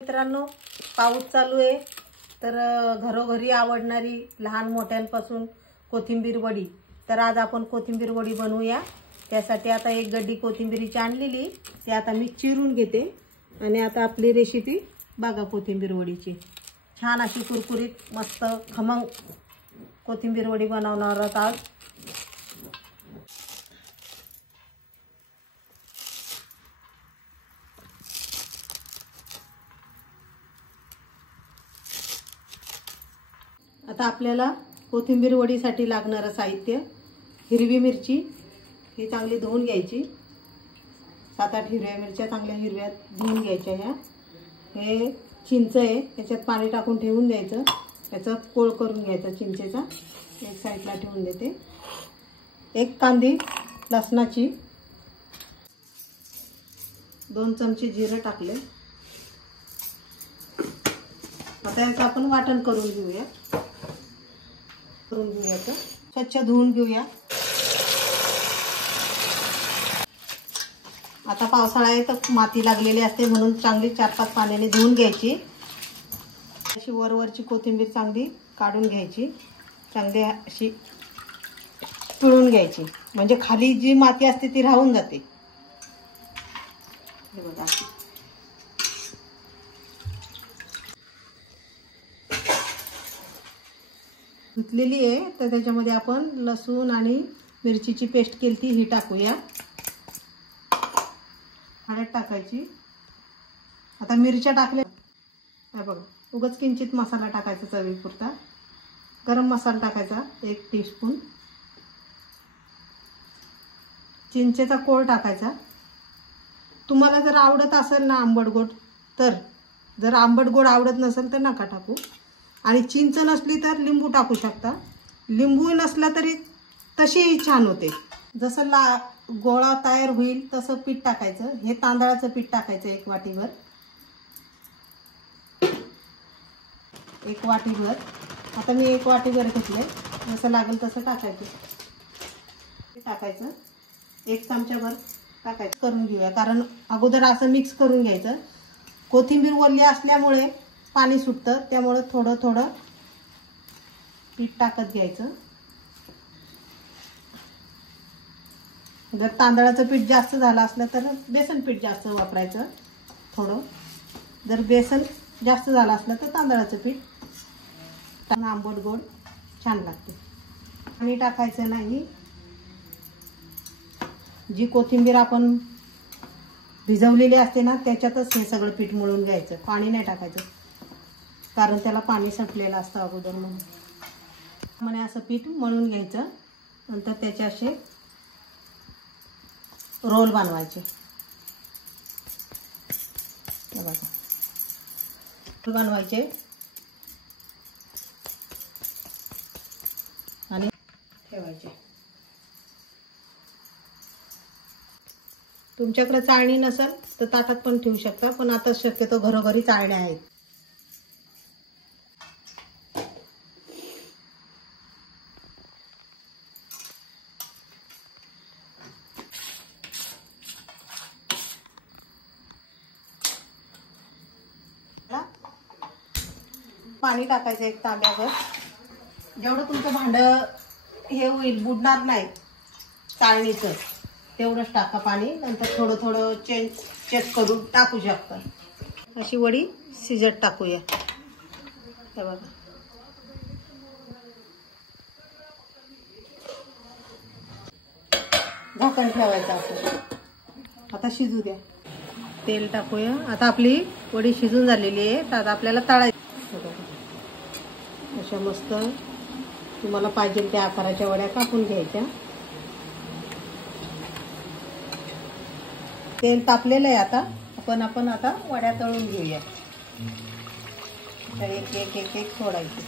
मित्रांनो, पाऊस चालू आहे तर घरोघरी आवडणारी लहान मोठ्यांपासून कोथिंबीर वडी। तर आज आपण कोथिंबीर वडी बनवूया। त्यासाठी आता एक गड्डी कोथिंबीरची आणलेली, ती आता मी चिरून घेते आणि आता आपली रेसिपी बघा कोथिंबीर वडीची। छान अशी कुरकुरीत मस्त खमंग कोथिंबीर वडी बनवणार आहोत आज। आता आपल्याला कोथिंबीर वडीसाठी लागणारे साहित्य, हिरवी मिरची ही चांगली धुवून घ्यायची, 7-8 हिरव्या मिरच्या चांगल्या हिरव्या धुवून घ्यायच्या ह्या। हे चिंच आहे, त्याच्यात पाणी टाकून ठेवून द्यायचं, त्याचा कोळ करून घ्यायचा चिंचेचा, एक साईडला ठेवून देते। एक कांदी लसणाची, 2 चमचे जिरे टाकले। आता याचं आपण वाटण करून घेऊया। स्वच्छ धुवून घेऊया। आता पावसाळा आहे तर माती लागलेली असते, म्हणून चांगली 4-5 पाण्याने धुवून घ्यायची। अशी वरवरची कोथिंबीर चांगली काढून घ्यायची, चांगली अशी पिळून घ्यायची, म्हणजे खाली जी माती असते ती राहून जाते। हे बघा, धुतलेली आहे तर त्याच्यामध्ये आपण लसूण आणि मिरचीची पेस्ट केली ही टाकूया। हळद टाकायची। आता मिरच्या टाकल्या, हे बघा, उगाच किंचित मसाला टाकायचा चवीपुरता। गरम मसाला टाकायचा 1 टीस्पून। चिंचेचा कोळ टाकायचा। तुम्हाला जर आवडत असेल ना आंबट गोड तर, जर आंबट गोड आवडत नसेल तर नका टाकू। आणि चिंच नसली तर लिंबू टाकू शकता, लिंबू नसला तरी तशीही छान होते। जसं गोळा तयार होईल तसं पीठ टाकायचं। हे तांदळाचं पीठ टाकायचं 1 वाटीभर, 1 वाटीभर। आता मी 1 वाटीभर घेतले, जसं लागेल तसं टाकायचं। टाकायचं 1 चमचाभर टाकायचं, करून घेऊया, कारण अगोदर असं मिक्स करून घ्यायचं। कोथिंबीर ओली असल्यामुळे पाणी सुटतं, त्यामुळे थोडं थोडं पीठ टाकत घ्यायचं। जर तांदळाचं पीठ जास्त झालं असलं तर बेसन पीठ जास्त वापरायचं थोडं, जर बेसन जास्त झालं असलं तर तांदळाचं पीठ। आंबट गोड छान लागते। पाणी टाकायचं नाही। जी कोथिंबीर आपण भिजवलेली असते ना त्याच्यातच हे सगळं पीठ मळून घ्यायचं, पाणी नाही टाकायचं, कारण त्याला पाणी सुटलेलं असतं अगोदर, म्हणून असं पीठ मळून घ्यायचं। नंतर त्याचे असे रोल बनवायचे, हे बघा, रोल बनवायचे आणि ठेवायचे। तुमच्याकडे चाळणी नसेल तर ताटात पण ठेवू शकता, पण आता शक्यतो घरोघरी चाळण्या आहेत। पाणी टाकायचं 1 तांब्याभर, जेवढं तुमचं भांडं हे होईल बुडणार नाही चाळणीचं तेवढंच टाका पाणी। नंतर थोडं थोडं चेक करून टाकू शकता। अशी वडी शिजत टाकूया, हे बघा। झाकण ठेवायचं आपण, आता शिजू द्या। तेल टाकूया। आता आपली वडी शिजून झालेली आहे, तर आता आपल्याला तळायची। अशा मस्त तुम्हाला पाहिजे त्या आकाराच्या वड्या कापून घ्यायच्या। तेल तापलेलं आहे, आता आपण आता वड्या तळून घेऊया। एक एक एक एक सोडायची।